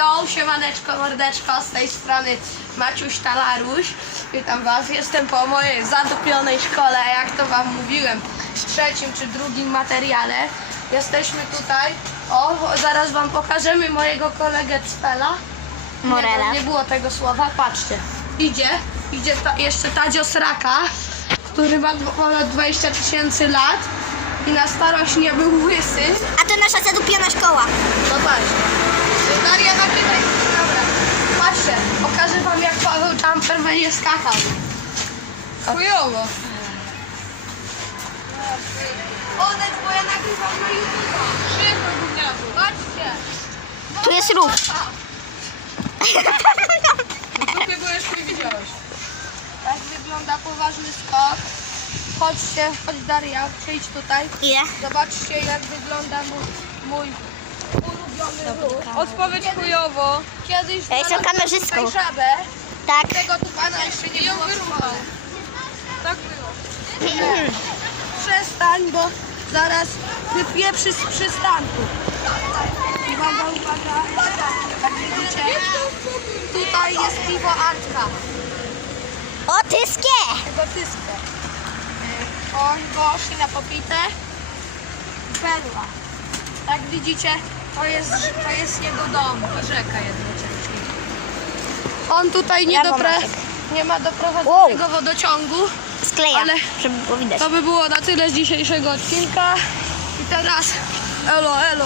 Yo, siemaneczko, mordeczko, z tej strony Maciuś Talaruś. Witam Was, jestem po mojej zadupionej szkole, jak to Wam mówiłem, w trzecim czy drugim materiale. Jesteśmy tutaj, o, zaraz Wam pokażemy mojego kolegę Cpela. Morela. Nie, nie było tego słowa, patrzcie. Idzie, idzie ta, jeszcze Tadzio Sraka, który ma ponad 20 tysięcy lat i na starość nie był łysy. A to nasza zadupiona szkoła. No właśnie. Daria, nagrywaj. Dobra. Patrzcie, pokażę wam jak Paweł Jumper będzie skakał. Chujowo. Odejdź, bo ja nagrywam na YouTube. Szybko, gówniarzu. Patrzcie. Tu jest rów. Dupie, już nie widziałeś. Tak wygląda poważny skok. Chodźcie, chodź Daria, przyjdź tutaj. Ile? Zobaczcie jak wygląda mój, mój. Odpowiedź chujowo. Kiedyś Ja jestem kamerzystką. tutaj żabę. Tak. Tego tu pana jeszcze nie było. Tak było. Przestań, bo zaraz wypieprzy z przystanku. Uwaga, uwaga. Jak widzicie, tutaj jest piwo Artka. O, tyskie! Tego tyskę. On gości na popite. Perła. Jak widzicie, to jest, to jest jego dom i rzeka jednocześnie. On tutaj nie, Brawo, Maciek. nie ma doprowadzonego wodociągu. Skleja, Ale- żeby było widać. To by było na tyle z dzisiejszego odcinka. I teraz elo, elo.